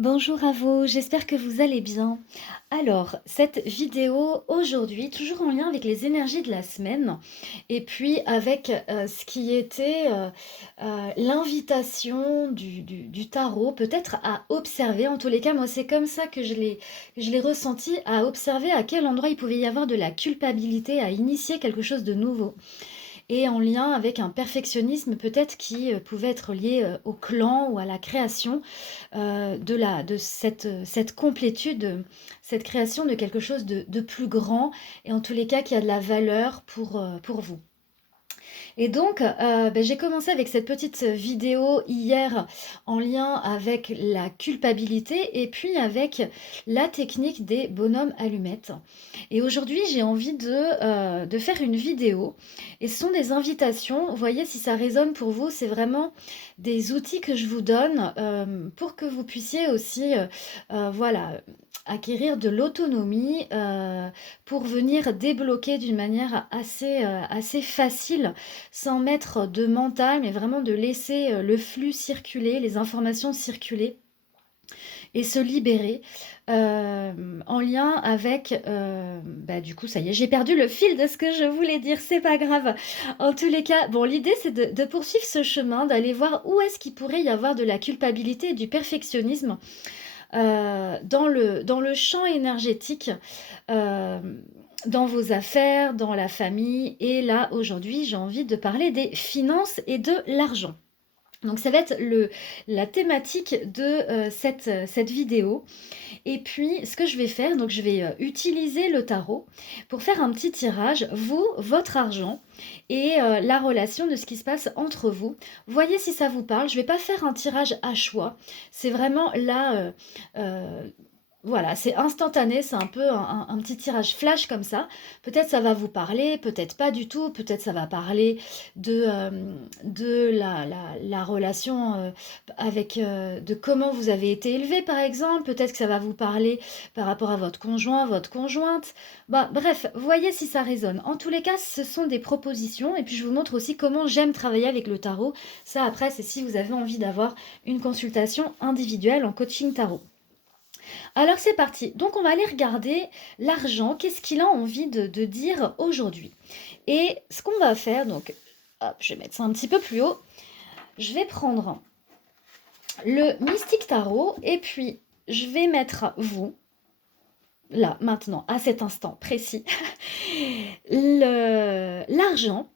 Bonjour à vous, j'espère que vous allez bien. Alors, cette vidéo aujourd'hui, toujours en lien avec les énergies de la semaine et puis avec ce qui était l'invitation du tarot, peut-être à observer. En tous les cas, moi, c'est comme ça que je l'ai ressenti, à observer à quel endroit il pouvait y avoir de la culpabilité, à initier quelque chose de nouveau et en lien avec un perfectionnisme peut-être qui pouvait être lié au clan ou à la création de cette complétude, cette création de quelque chose de plus grand et en tous les cas qui a de la valeur pour vous. Et donc, j'ai commencé avec cette petite vidéo hier en lien avec la culpabilité et puis avec la technique des bonhommes allumettes. Et aujourd'hui, j'ai envie de faire une vidéo et ce sont des invitations. Voyez si ça résonne pour vous, c'est vraiment des outils que je vous donne, pour que vous puissiez aussi, voilà, acquérir de l'autonomie, pour venir débloquer d'une manière assez facile sans mettre de mental, mais vraiment de laisser le flux circuler, les informations circuler et se libérer en lien avec, du coup, ça y est, j'ai perdu le fil de ce que je voulais dire, c'est pas grave. En tous les cas, bon, l'idée, c'est de poursuivre ce chemin, d'aller voir où est-ce qu'il pourrait y avoir de la culpabilité et du perfectionnisme dans le champ énergétique, euh, dans vos affaires, dans la famille. Et là, aujourd'hui, j'ai envie de parler des finances et de l'argent. Donc ça va être la thématique de cette vidéo. Et puis ce que je vais faire, donc je vais utiliser le tarot pour faire un petit tirage, vous, votre argent et la relation de ce qui se passe entre vous. Voyez si ça vous parle. Je ne vais pas faire un tirage à choix. C'est vraiment là, voilà, c'est instantané, c'est un peu un petit tirage flash comme ça. Peut-être ça va vous parler, peut-être pas du tout, peut-être ça va parler de la relation avec, de comment vous avez été élevé par exemple, peut-être que ça va vous parler par rapport à votre conjoint, votre conjointe. Bah, bref, voyez si ça résonne. En tous les cas, ce sont des propositions et puis je vous montre aussi comment j'aime travailler avec le tarot. Ça après, c'est si vous avez envie d'avoir une consultation individuelle en coaching tarot. Alors c'est parti. Donc on va aller regarder l'argent, qu'est-ce qu'il a envie de dire aujourd'hui. Et ce qu'on va faire, donc hop, je vais mettre ça un petit peu plus haut. Je vais prendre le Mystique Tarot et puis je vais mettre vous, là, maintenant, à cet instant précis, l'argent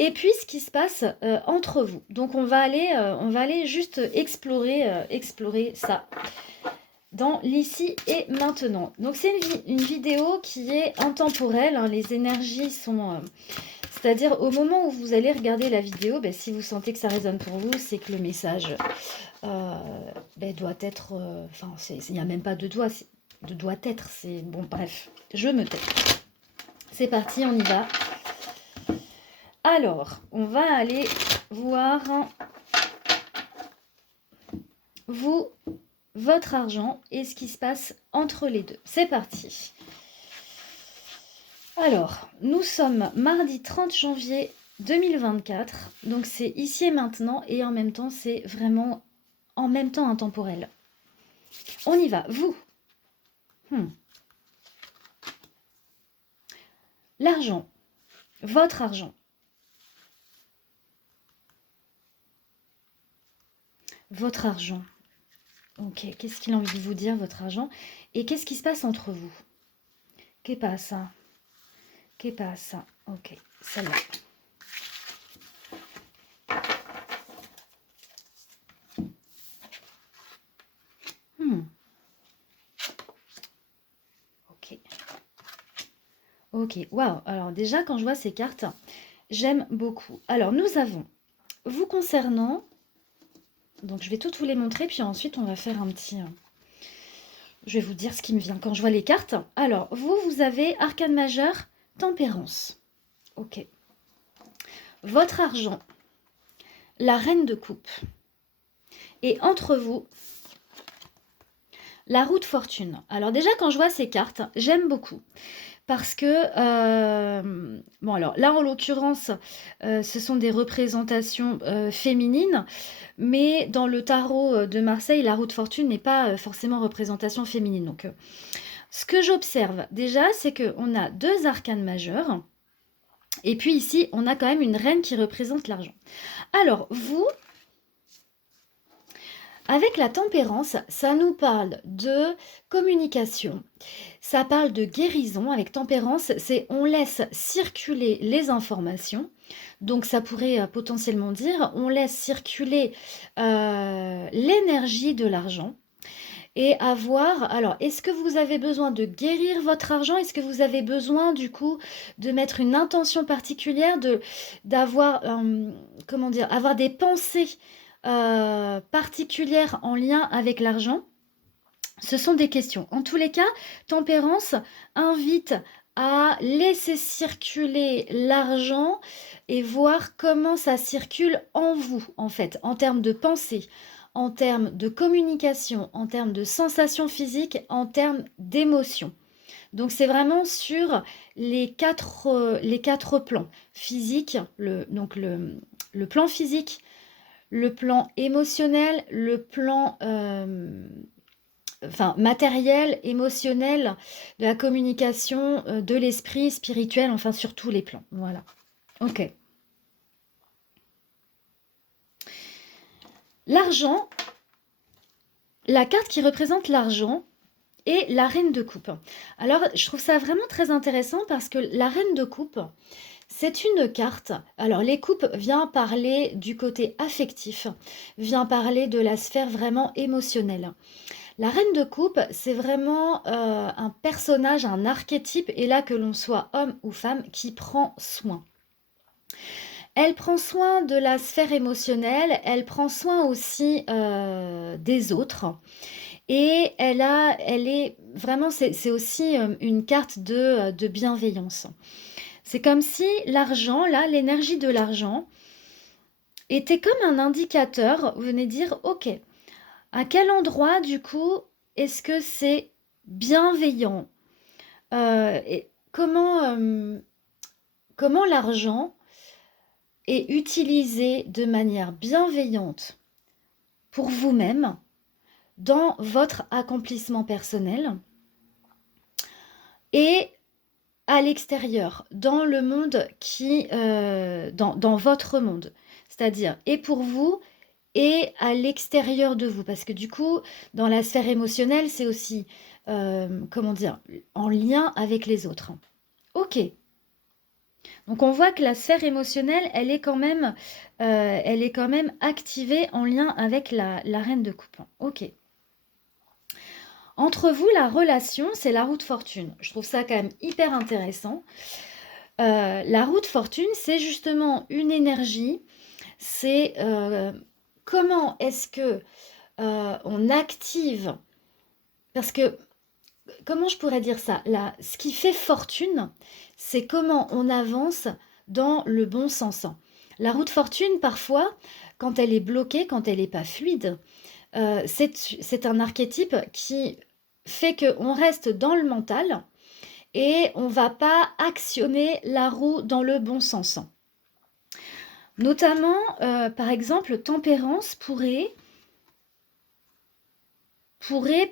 et puis ce qui se passe entre vous. Donc on va aller juste explorer ça dans l'ici et maintenant. Donc c'est une vidéo qui est intemporelle, hein, les énergies sont... c'est-à-dire au moment où vous allez regarder la vidéo, si vous sentez que ça résonne pour vous, c'est que le message doit être... Enfin, il n'y a même pas de doit être, c'est... Bon, bref, je me tais. C'est parti, on y va. Alors, on va aller voir vous, votre argent et ce qui se passe entre les deux. C'est parti. Alors, nous sommes mardi 30 janvier 2024, donc c'est ici et maintenant et en même temps, c'est vraiment en même temps intemporel. On y va, vous. L'argent, votre argent. Votre argent. Ok, qu'est-ce qu'il a envie de vous dire, votre argent? Et qu'est-ce qui se passe entre vous? Que pasa? Que pasa? Ok, celle-là. Ok. Ok, waouh. Alors déjà, quand je vois ces cartes, j'aime beaucoup. Alors, nous avons, vous concernant, donc je vais toutes vous les montrer, puis ensuite on va faire un petit... je vais vous dire ce qui me vient quand je vois les cartes. Alors, vous avez arcane majeur, tempérance. Ok. Votre argent, la reine de coupe. Et entre vous, la roue de fortune. Alors déjà, quand je vois ces cartes, j'aime beaucoup. parce que, bon alors là, en l'occurrence, ce sont des représentations, féminines, mais dans le tarot, de Marseille, la roue de fortune n'est pas, forcément représentation féminine. Donc, ce que j'observe déjà, c'est qu'on a 2 arcanes majeurs et puis ici, on a quand même une reine qui représente l'argent. Alors vous, avec la tempérance, ça nous parle de communication, ça parle de guérison. Avec tempérance, c'est on laisse circuler les informations. Donc ça pourrait potentiellement dire on laisse circuler l'énergie de l'argent et avoir... Alors, est-ce que vous avez besoin de guérir votre argent? Est-ce que vous avez besoin du coup de mettre une intention particulière, d'avoir, comment dire, avoir des pensées particulières en lien avec l'argent? Ce sont des questions. En tous les cas, tempérance invite à laisser circuler l'argent et voir comment ça circule en vous, en fait, en termes de pensée, en termes de communication, en termes de sensations physiques, en termes d'émotions. Donc c'est vraiment sur les quatre plans. Physique, le plan physique, le plan émotionnel, le plan matériel, émotionnel, de la communication, de l'esprit, spirituel, enfin sur tous les plans. Voilà. Ok. L'argent, la carte qui représente l'argent est la reine de coupe. Alors, je trouve ça vraiment très intéressant parce que la reine de coupe, c'est une carte. Alors, les coupes vient parler du côté affectif, vient parler de la sphère vraiment émotionnelle. La reine de coupe, c'est vraiment un personnage, un archétype, et là que l'on soit homme ou femme, qui prend soin. Elle prend soin de la sphère émotionnelle, elle prend soin aussi des autres. Et elle est vraiment, c'est aussi une carte de bienveillance. C'est comme si l'argent, là, l'énergie de l'argent, était comme un indicateur. Vous venez dire, ok, à quel endroit, du coup, est-ce que c'est bienveillant? Et comment l'argent est utilisé de manière bienveillante pour vous-même dans votre accomplissement personnel et à l'extérieur, dans le monde dans votre monde. C'est-à-dire, et pour vous, et à l'extérieur de vous. Parce que du coup, dans la sphère émotionnelle, c'est aussi, comment dire, en lien avec les autres. Ok. Donc on voit que la sphère émotionnelle, elle est quand même activée en lien avec la reine de coupe. Ok. Entre vous, la relation, c'est la roue de fortune. Je trouve ça quand même hyper intéressant. La roue de fortune, c'est justement une énergie. C'est comment est-ce que on active... Parce que, comment je pourrais dire ça? Là, ce qui fait fortune, c'est comment on avance dans le bon sens. La roue de fortune, parfois, quand elle est bloquée, quand elle n'est pas fluide, c'est un archétype qui fait qu'on reste dans le mental et on ne va pas actionner la roue dans le bon sens. Notamment, par exemple, tempérance pourrait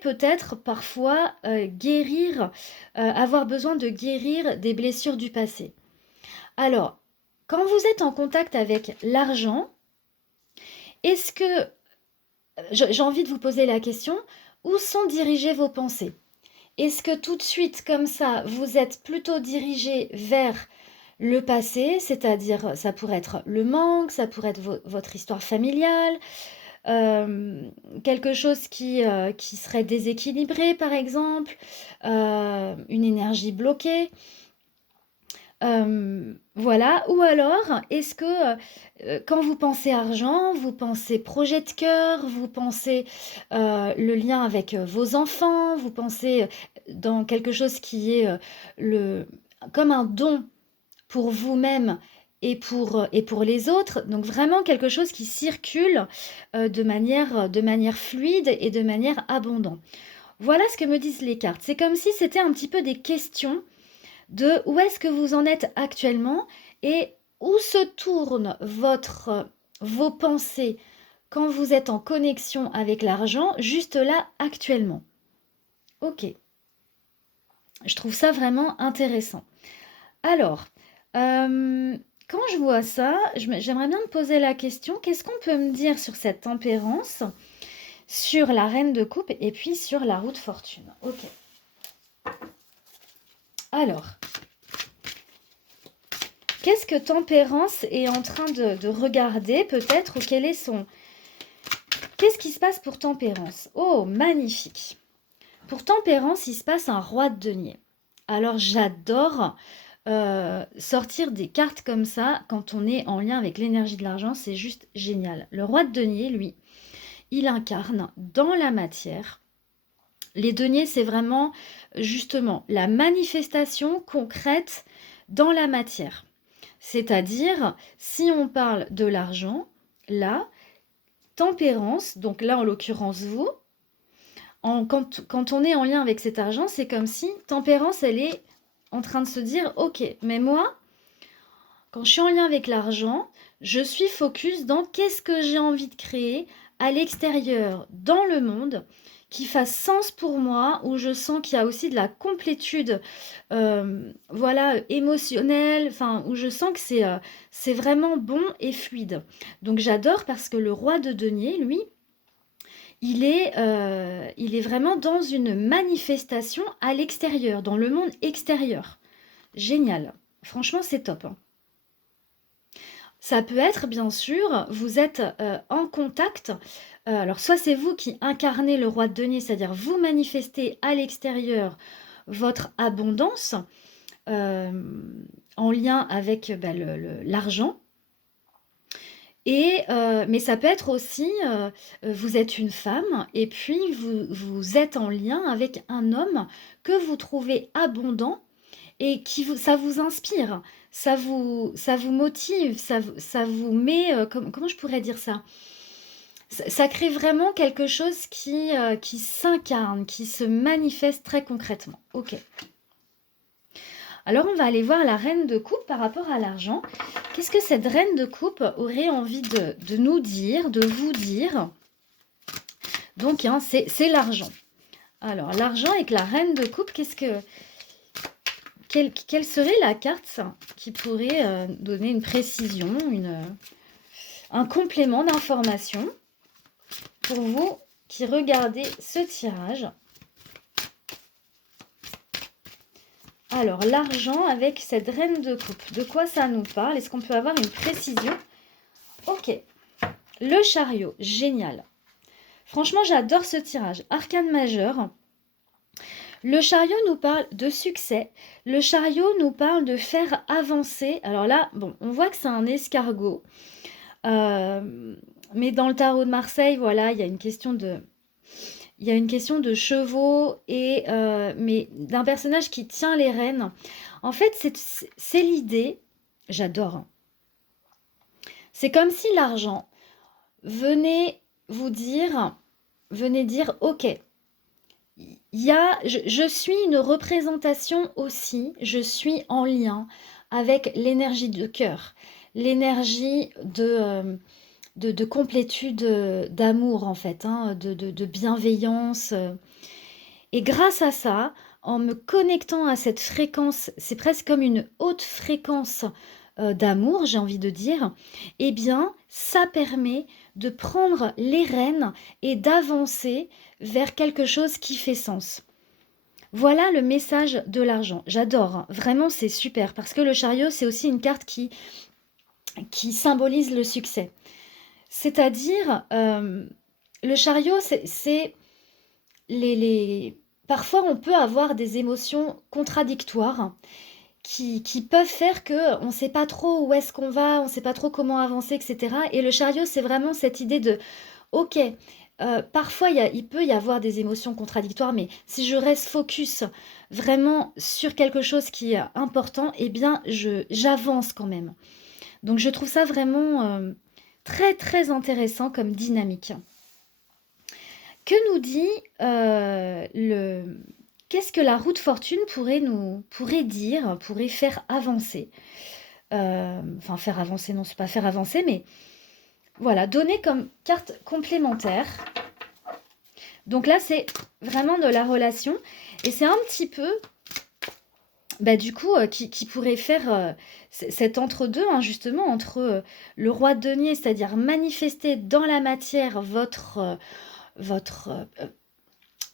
peut-être parfois guérir, avoir besoin de guérir des blessures du passé. Alors, quand vous êtes en contact avec l'argent, est-ce que, j'ai envie de vous poser la question, où sont dirigées vos pensées? Est-ce que tout de suite, comme ça, vous êtes plutôt dirigé vers le passé, c'est-à-dire ça pourrait être le manque, ça pourrait être votre histoire familiale, quelque chose qui serait déséquilibré, par exemple, une énergie bloquée. Voilà. Ou alors, est-ce que quand vous pensez argent, vous pensez projet de cœur, vous pensez le lien avec vos enfants, vous pensez dans quelque chose qui est comme un don pour vous-même et pour les autres. Donc vraiment quelque chose qui circule de manière fluide et de manière abondante. Voilà ce que me disent les cartes. C'est comme si c'était un petit peu des questions de où est-ce que vous en êtes actuellement et où se tournent vos pensées quand vous êtes en connexion avec l'argent, juste là, actuellement. Ok, je trouve ça vraiment intéressant. Alors, quand je vois ça, j'aimerais bien me poser la question, qu'est-ce qu'on peut me dire sur cette tempérance, sur la reine de coupe et puis sur la roue de fortune? Ok. Alors, qu'est-ce que tempérance est en train de regarder peut-être, ou quel est son... Qu'est-ce qui se passe pour tempérance? Oh, magnifique! Pour tempérance, il se passe un roi de denier. Alors, j'adore sortir des cartes comme ça quand on est en lien avec l'énergie de l'argent, c'est juste génial. Le roi de denier, lui, il incarne dans la matière. Les deniers, c'est vraiment justement la manifestation concrète dans la matière. C'est-à-dire, si on parle de l'argent, là, tempérance, donc là en l'occurrence vous, quand on est en lien avec cet argent, c'est comme si tempérance, elle est en train de se dire, ok, mais moi, quand je suis en lien avec l'argent, je suis focus dans qu'est-ce que j'ai envie de créer à l'extérieur, dans le monde, qui fasse sens pour moi, où je sens qu'il y a aussi de la complétude, voilà, émotionnelle, enfin, où je sens que c'est vraiment bon et fluide. Donc j'adore parce que le roi de denier, lui, il est vraiment dans une manifestation à l'extérieur, dans le monde extérieur. Génial. Franchement, c'est top, hein. Ça peut être, bien sûr, vous êtes en contact. Alors, soit c'est vous qui incarnez le roi de denier, c'est-à-dire vous manifestez à l'extérieur votre abondance euh, en lien avec bah, l'argent. Mais ça peut être aussi, vous êtes une femme et puis vous êtes en lien avec un homme que vous trouvez abondant et ça vous inspire, ça vous motive, ça vous met, comment je pourrais dire ça? Ça crée vraiment quelque chose qui s'incarne, qui se manifeste très concrètement. Ok. Alors on va aller voir la reine de coupe par rapport à l'argent. Qu'est-ce que cette reine de coupe aurait envie de nous dire, de vous dire? Donc hein, c'est l'argent. Alors l'argent avec la reine de coupe, quelle serait la carte qui pourrait donner une précision, un complément d'information pour vous qui regardez ce tirage? Alors, l'argent avec cette reine de coupe, de quoi ça nous parle? Est-ce qu'on peut avoir une précision? Ok, le chariot, génial. Franchement, j'adore ce tirage. Arcane majeur. Le chariot nous parle de succès. Le chariot nous parle de faire avancer. Alors là, bon, on voit que c'est un escargot. Mais dans le tarot de Marseille, voilà, il y a une question de chevaux mais d'un personnage qui tient les rênes. En fait, c'est l'idée, j'adore, hein. C'est comme si l'argent venait dire, ok, je suis une représentation aussi, je suis en lien avec l'énergie de cœur, l'énergie de complétude, d'amour en fait, hein, de bienveillance. Et grâce à ça, en me connectant à cette fréquence, c'est presque comme une haute fréquence d'amour, j'ai envie de dire, eh bien, ça permet de prendre les rênes et d'avancer vers quelque chose qui fait sens. Voilà le message de l'argent. J'adore, hein. Vraiment, c'est super parce que le chariot, c'est aussi une carte qui symbolise le succès. C'est-à-dire, le chariot, c'est parfois on peut avoir des émotions contradictoires qui peuvent faire que on ne sait pas trop où est-ce qu'on va, on ne sait pas trop comment avancer, etc. Et le chariot, c'est vraiment cette idée de, ok, parfois il peut y avoir des émotions contradictoires, mais si je reste focus vraiment sur quelque chose qui est important, eh bien, j'avance quand même. Donc, je trouve ça vraiment très, très intéressant comme dynamique. Que nous dit qu'est-ce que la roue de fortune pourrait dire, pourrait faire avancer? Enfin faire avancer, non, c'est pas faire avancer, mais voilà, donner comme carte complémentaire. Donc là, c'est vraiment de la relation et c'est un petit peu, du coup, qui pourrait faire cet entre-deux, hein, justement, entre le roi de denier, c'est-à-dire manifester dans la matière votre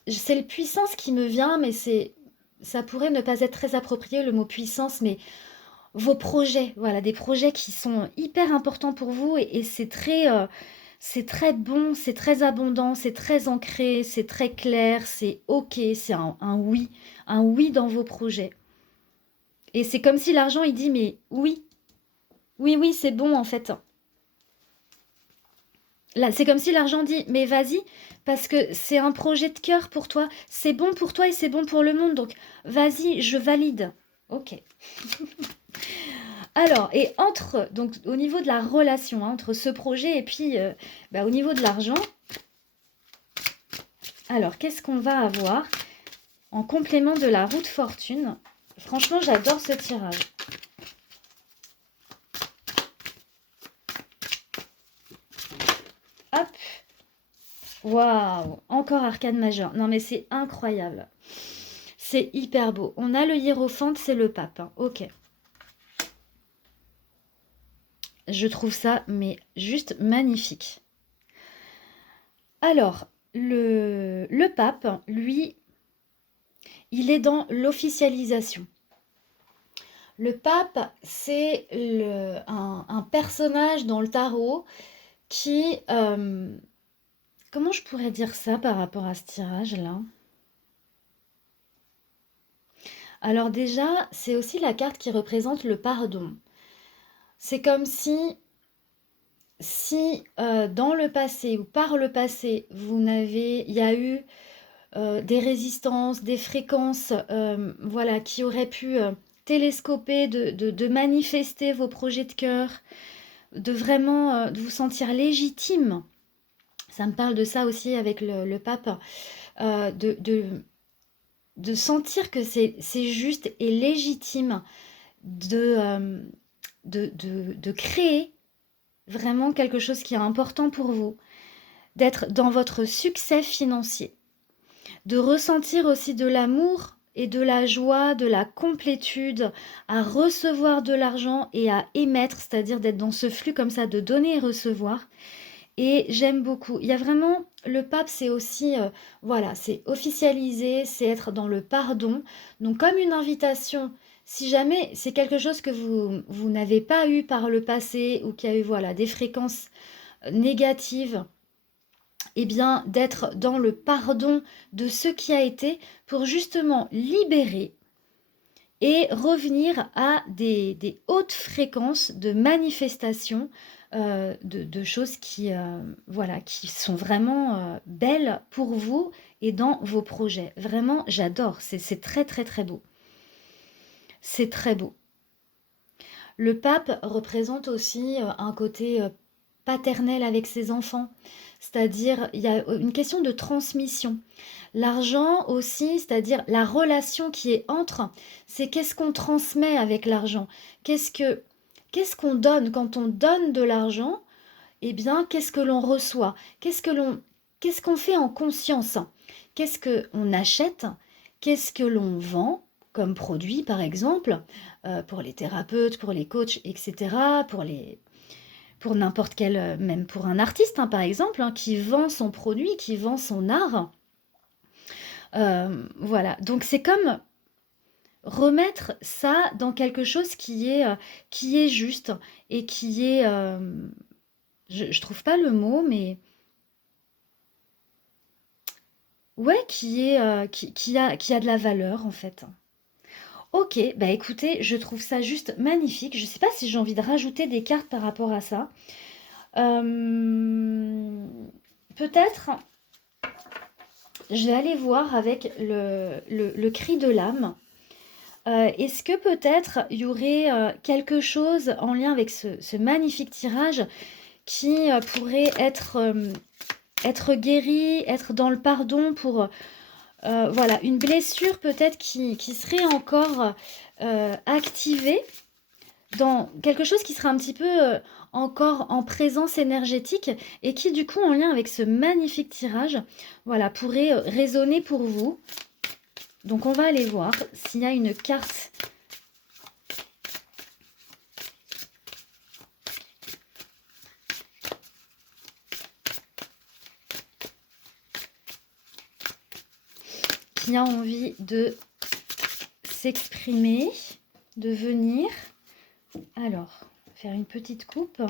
c'est le puissance qui me vient, mais ça pourrait ne pas être très approprié, le mot puissance, mais vos projets, voilà, des projets qui sont hyper importants pour vous et c'est très bon, c'est très abondant, c'est très ancré, c'est très clair, c'est OK, c'est un oui dans vos projets. Et c'est comme si l'argent, il dit, mais oui, oui, oui, c'est bon en fait. Là, c'est comme si l'argent dit, mais vas-y, parce que c'est un projet de cœur pour toi, c'est bon pour toi et c'est bon pour le monde, donc vas-y, je valide. Ok. Alors, et donc au niveau de la relation, hein, entre ce projet et puis au niveau de l'argent, alors qu'est-ce qu'on va avoir en complément de la roue de fortune? Franchement, j'adore ce tirage. Hop. Waouh, encore arcane majeur. Non mais c'est incroyable. C'est hyper beau. On a le hiérophante, c'est le pape, hein. Ok. Je trouve ça, mais juste magnifique. Alors, le pape, lui, il est dans l'officialisation. Le pape, c'est un personnage dans le tarot qui... comment je pourrais dire ça par rapport à ce tirage-là? Alors déjà, c'est aussi la carte qui représente le pardon. C'est comme si dans le passé ou par le passé, il y a eu des résistances, des fréquences, voilà, qui auraient pu télescoper, de manifester vos projets de cœur, de vraiment de vous sentir légitime. Ça me parle de ça aussi avec le pape, euh, de, de, de sentir que c'est juste et légitime de, euh, de créer vraiment quelque chose qui est important pour vous, d'être dans votre succès financier, de ressentir aussi de l'amour et de la joie, de la complétude, à recevoir de l'argent et à émettre, c'est-à-dire d'être dans ce flux comme ça, de donner et recevoir. Et j'aime beaucoup. Il y a vraiment, le pape, c'est aussi, voilà, c'est officialiser, c'est être dans le pardon. Donc comme une invitation, si jamais c'est quelque chose que vous n'avez pas eu par le passé ou qu'il y a eu, voilà, des fréquences négatives, eh bien, d'être dans le pardon de ce qui a été pour justement libérer et revenir à des hautes fréquences de manifestation de choses qui, voilà, qui sont vraiment belles pour vous et dans vos projets. Vraiment, j'adore. C'est très, très, très beau. C'est très beau. Le pape représente aussi un côté paternel avec ses enfants, c'est-à-dire il y a une question de transmission. L'argent aussi, c'est-à-dire la relation qui est entre, c'est qu'est-ce qu'on transmet avec l'argent, qu'est-ce qu'on donne quand on donne de l'argent, eh bien qu'est-ce que l'on reçoit, qu'est-ce qu'on fait en conscience, qu'est-ce qu'on achète, qu'est-ce que l'on vend comme produit par exemple, pour les thérapeutes, pour les coachs, etc., pour n'importe quel, même pour un artiste, hein, par exemple, hein, qui vend son produit, qui vend son art. Voilà, donc c'est comme remettre ça dans quelque chose qui est juste et qui est... je trouve pas le mot, mais... Ouais, qui a de la valeur, en fait. Ok, bah écoutez, je trouve ça juste magnifique. Je sais pas si j'ai envie de rajouter des cartes par rapport à ça. Peut-être, je vais aller voir avec le cri de l'âme. Est-ce que peut-être il y aurait quelque chose en lien avec ce magnifique tirage qui pourrait être guéri, être dans le pardon pour voilà, une blessure peut-être qui serait encore activée dans quelque chose qui sera un petit peu encore en présence énergétique et qui du coup en lien avec ce magnifique tirage, voilà, pourrait résonner pour vous. Donc on va aller voir s'il y a une carte qui a envie de s'exprimer, de venir. Alors, faire une petite coupe.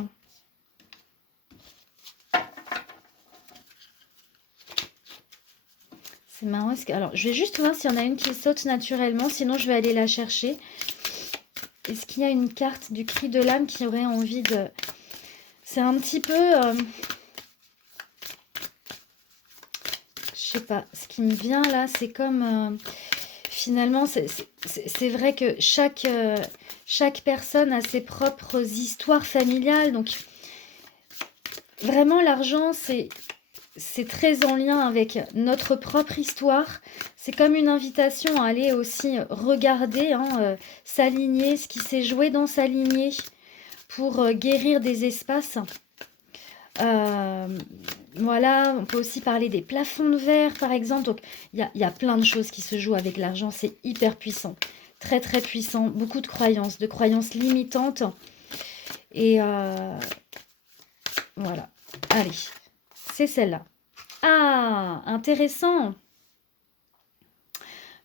C'est marrant. Alors, je vais juste voir s'il y en a une qui saute naturellement. Sinon, je vais aller la chercher. Est-ce qu'il y a une carte du cri de l'âme qui aurait envie de... C'est un petit peu... je sais pas. Ce qui me vient là, c'est comme... finalement, c'est vrai que chaque personne a ses propres histoires familiales. Donc, vraiment, l'argent, c'est très en lien avec notre propre histoire. C'est comme une invitation à aller aussi regarder, s'aligner, ce qui s'est joué dans sa lignée pour guérir des espaces. Voilà, on peut aussi parler des plafonds de verre, par exemple. Donc, il y a plein de choses qui se jouent avec l'argent. C'est hyper puissant, très, très puissant. Beaucoup de croyances limitantes. Et voilà. Allez, c'est celle-là. Ah, intéressant.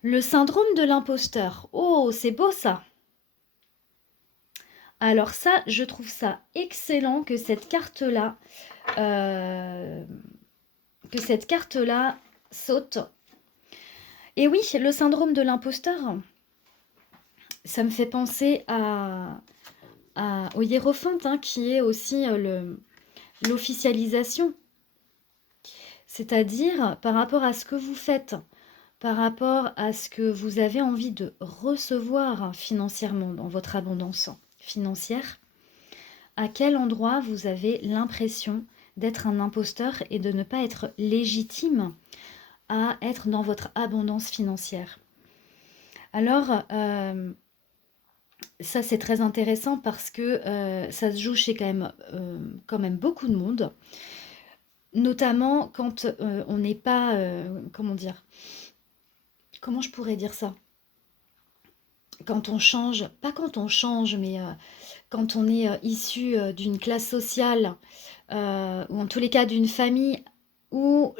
Le syndrome de l'imposteur. Oh, c'est beau ça. Alors ça, je trouve ça excellent que cette carte-là saute. Et oui, le syndrome de l'imposteur, ça me fait penser au hiérophante, qui est aussi l'officialisation. C'est-à-dire, par rapport à ce que vous faites, par rapport à ce que vous avez envie de recevoir financièrement dans votre abondance financière, à quel endroit vous avez l'impression d'être un imposteur et de ne pas être légitime à être dans votre abondance financière. Alors, ça c'est très intéressant parce que ça se joue chez quand même beaucoup de monde, notamment quand on n'est pas, comment dire, comment je pourrais dire ça? Quand on change, pas quand on change, mais quand on est issu d'une classe sociale, ou en tous les cas d'une famille où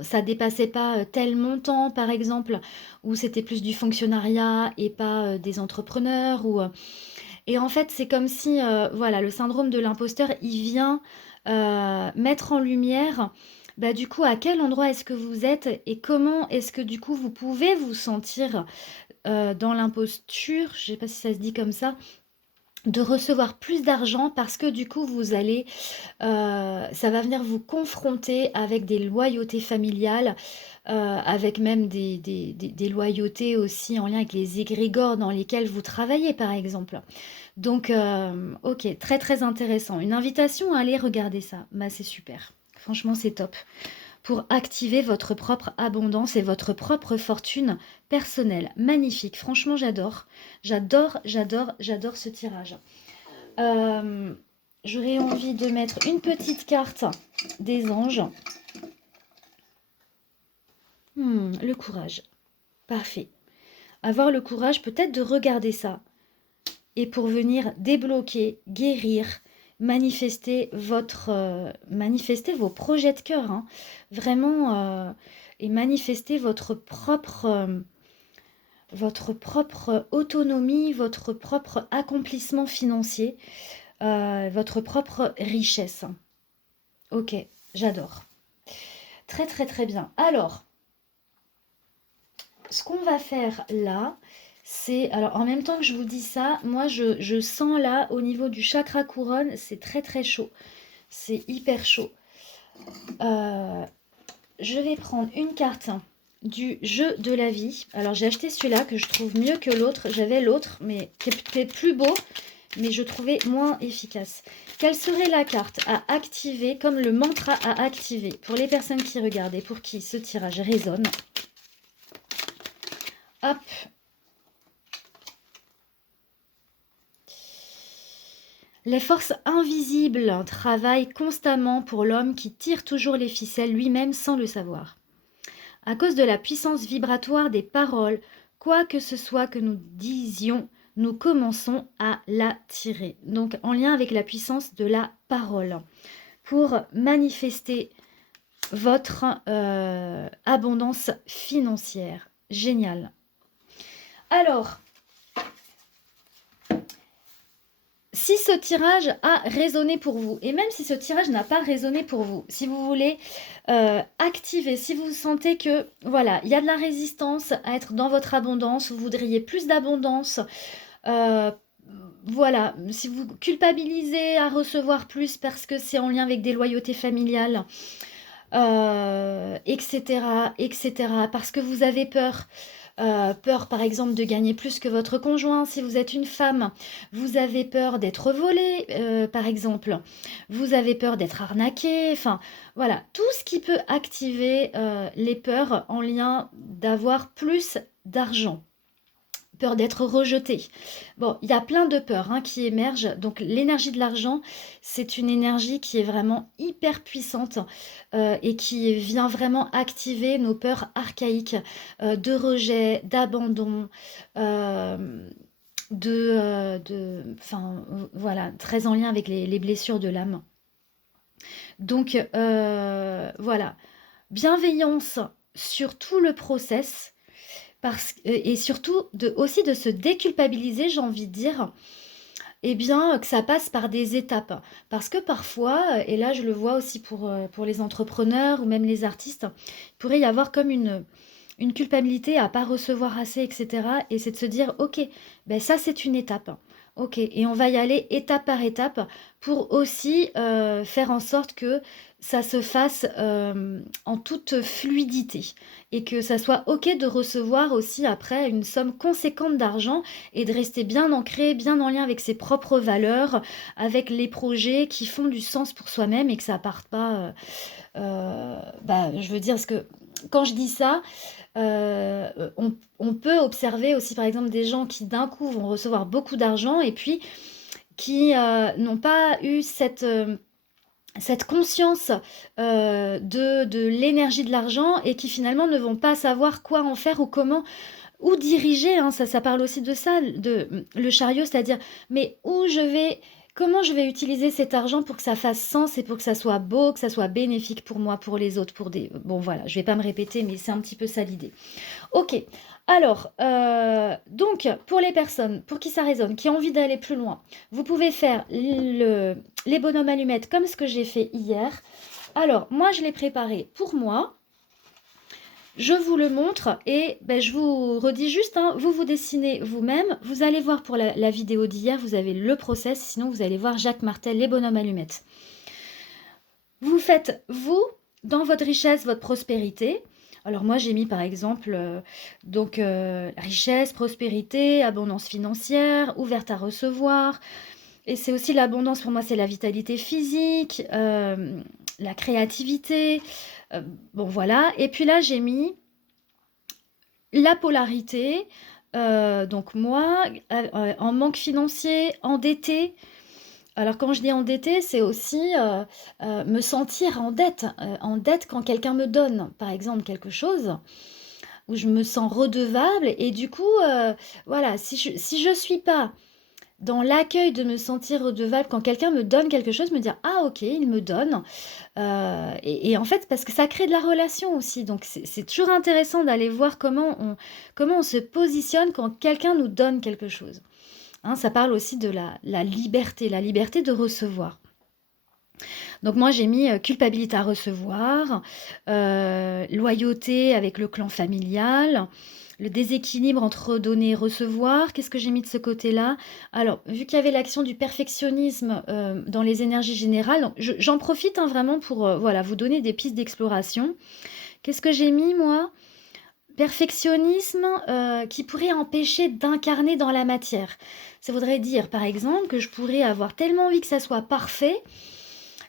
ça dépassait pas tel montant, par exemple, où c'était plus du fonctionnariat et pas des entrepreneurs. Et en fait, c'est comme si, voilà, le syndrome de l'imposteur, il vient mettre en lumière, bah, du coup, à quel endroit est-ce que vous êtes et comment est-ce que du coup vous pouvez vous sentir dans l'imposture, je ne sais pas si ça se dit comme ça, de recevoir plus d'argent parce que du coup vous allez, ça va venir vous confronter avec des loyautés familiales, avec même des loyautés aussi en lien avec les égrégores dans lesquels vous travaillez par exemple. Donc ok, très très intéressant. Une invitation à aller regarder ça, bah, c'est super. Franchement c'est top pour activer votre propre abondance et votre propre fortune personnelle. Magnifique, franchement j'adore. J'adore, j'adore, j'adore ce tirage. J'aurais envie de mettre une petite carte des anges. Le courage. Parfait. Avoir le courage peut-être de regarder ça. Et pour venir débloquer, guérir, manifester vos projets de cœur, vraiment, et manifester votre propre autonomie, votre propre accomplissement financier, votre propre richesse. Ok, j'adore. Très très très bien. Alors, ce qu'on va faire là, c'est... Alors, en même temps que je vous dis ça, moi, je sens là, au niveau du chakra couronne, c'est très très chaud. C'est hyper chaud. Je vais prendre une carte du jeu de la vie. Alors, j'ai acheté celui-là que je trouve mieux que l'autre. J'avais l'autre, mais qui est plus beau, mais je trouvais moins efficace. Quelle serait la carte à activer, comme le mantra à activer, pour les personnes qui regardent et pour qui ce tirage résonne? Hop. Les forces invisibles travaillent constamment pour l'homme qui tire toujours les ficelles lui-même sans le savoir. À cause de la puissance vibratoire des paroles, quoi que ce soit que nous disions, nous commençons à la tirer. Donc en lien avec la puissance de la parole, pour manifester votre abondance financière. Génial. Alors, si ce tirage a résonné pour vous, et même si ce tirage n'a pas résonné pour vous, si vous voulez activer, si vous sentez que, voilà, il y a de la résistance à être dans votre abondance, vous voudriez plus d'abondance, voilà, si vous culpabilisez à recevoir plus parce que c'est en lien avec des loyautés familiales, etc., etc., parce que vous avez peur, peur par exemple de gagner plus que votre conjoint. Si vous êtes une femme, vous avez peur d'être volée, par exemple. Vous avez peur d'être arnaqué. Enfin, voilà, tout ce qui peut activer les peurs en lien d'avoir plus d'argent. Peur d'être rejeté. Bon, il y a plein de peurs qui émergent. Donc l'énergie de l'argent, c'est une énergie qui est vraiment hyper puissante et qui vient vraiment activer nos peurs archaïques de rejet, d'abandon, enfin voilà, très en lien avec les blessures de l'âme. Donc voilà, bienveillance sur tout le process. Et surtout aussi de se déculpabiliser, j'ai envie de dire, eh bien, que ça passe par des étapes. Parce que parfois, et là je le vois aussi pour les entrepreneurs ou même les artistes, il pourrait y avoir comme une culpabilité à pas recevoir assez, etc. Et c'est de se dire, ok, ben ça c'est une étape. Ok, et on va y aller étape par étape pour aussi faire en sorte que ça se fasse en toute fluidité et que ça soit ok de recevoir aussi après une somme conséquente d'argent et de rester bien ancré, bien en lien avec ses propres valeurs, avec les projets qui font du sens pour soi-même et que ça parte pas. Je veux dire, parce que quand je dis ça, on peut observer aussi par exemple des gens qui d'un coup vont recevoir beaucoup d'argent et puis qui n'ont pas eu cette conscience de l'énergie de l'argent et qui finalement ne vont pas savoir quoi en faire ou comment, ou diriger, ça parle aussi de ça, de le chariot, c'est-à-dire mais comment je vais utiliser cet argent pour que ça fasse sens et pour que ça soit beau, que ça soit bénéfique pour moi, pour les autres, bon voilà, je vais pas me répéter, mais c'est un petit peu ça l'idée. Ok, alors, donc, pour les personnes pour qui ça résonne, qui ont envie d'aller plus loin, vous pouvez faire les bonhommes allumettes comme ce que j'ai fait hier. Alors, moi, je l'ai préparé pour moi. Je vous le montre et je vous redis juste, vous dessinez vous-même. Vous allez voir pour la vidéo d'hier, vous avez le process. Sinon, vous allez voir Jacques Martel, les bonhommes allumettes. Vous faites, vous, dans votre richesse, votre prospérité. Alors moi, j'ai mis par exemple richesse, prospérité, abondance financière, ouverte à recevoir. Et c'est aussi l'abondance, pour moi, c'est la vitalité physique, la créativité. Bon, voilà. Et puis là, j'ai mis la polarité. Donc moi, en manque financier, endetté. Alors quand je dis endetté, c'est aussi me sentir en dette quand quelqu'un me donne, par exemple, quelque chose où je me sens redevable et du coup, voilà, si je suis pas dans l'accueil de me sentir redevable quand quelqu'un me donne quelque chose, me dire: «Ah OK, il me donne», et en fait, parce que ça crée de la relation aussi, donc c'est toujours intéressant d'aller voir comment on se positionne quand quelqu'un nous donne quelque chose. Ça parle aussi de la liberté de recevoir. Donc moi, j'ai mis culpabilité à recevoir, loyauté avec le clan familial, le déséquilibre entre donner et recevoir. Qu'est-ce que j'ai mis de ce côté-là? Alors, vu qu'il y avait l'action du perfectionnisme dans les énergies générales, j'en profite vraiment pour voilà, vous donner des pistes d'exploration. Qu'est-ce que j'ai mis, moi? Perfectionnisme qui pourrait empêcher d'incarner dans la matière. Ça voudrait dire, par exemple, que je pourrais avoir tellement envie que ça soit parfait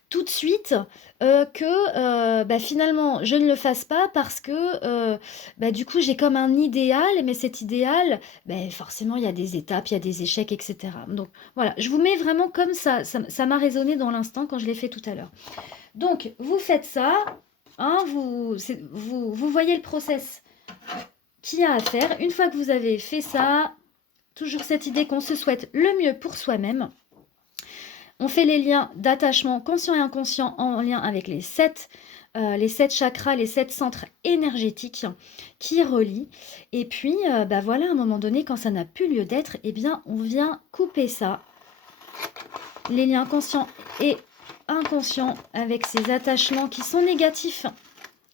tout de suite que bah, finalement je ne le fasse pas parce que bah, du coup j'ai comme un idéal, mais cet idéal, bah, forcément il y a des étapes, il y a des échecs, etc. Donc voilà, je vous mets vraiment comme ça m'a résonné dans l'instant quand je l'ai fait tout à l'heure. Donc vous faites ça, hein, vous voyez le process qu'il y a à faire. Une fois que vous avez fait ça, toujours cette idée qu'on se souhaite le mieux pour soi-même. On fait les liens d'attachement conscient et inconscient en lien avec les sept chakras, les 7 centres énergétiques qui relient. Et puis, bah voilà, à un moment donné, quand ça n'a plus lieu d'être, eh bien, on vient couper ça. Les liens conscients et inconscients avec ces attachements qui sont négatifs,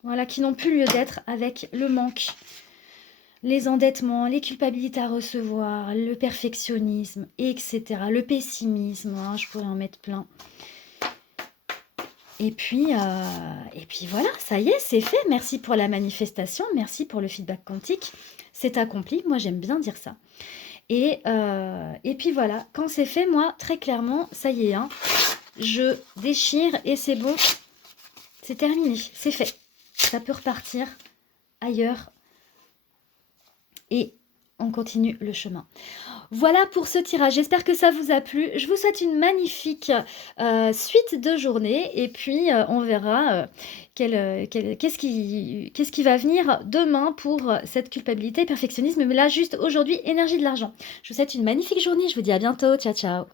voilà, qui n'ont plus lieu d'être avec le manque, les endettements, les culpabilités à recevoir, le perfectionnisme, etc. Le pessimisme, hein, je pourrais en mettre plein. Et puis voilà, ça y est, c'est fait. Merci pour la manifestation, merci pour le feedback quantique. C'est accompli, moi j'aime bien dire ça. Et puis voilà, quand c'est fait, moi, très clairement, ça y est, hein, je déchire et c'est bon, c'est terminé, c'est fait. Ça peut repartir ailleurs et on continue le chemin. Voilà pour ce tirage, j'espère que ça vous a plu. Je vous souhaite une magnifique suite de journée et puis on verra qu'est-ce qui va venir demain pour cette culpabilité et perfectionnisme. Mais là, juste aujourd'hui, énergie de l'argent. Je vous souhaite une magnifique journée, je vous dis à bientôt, ciao ciao.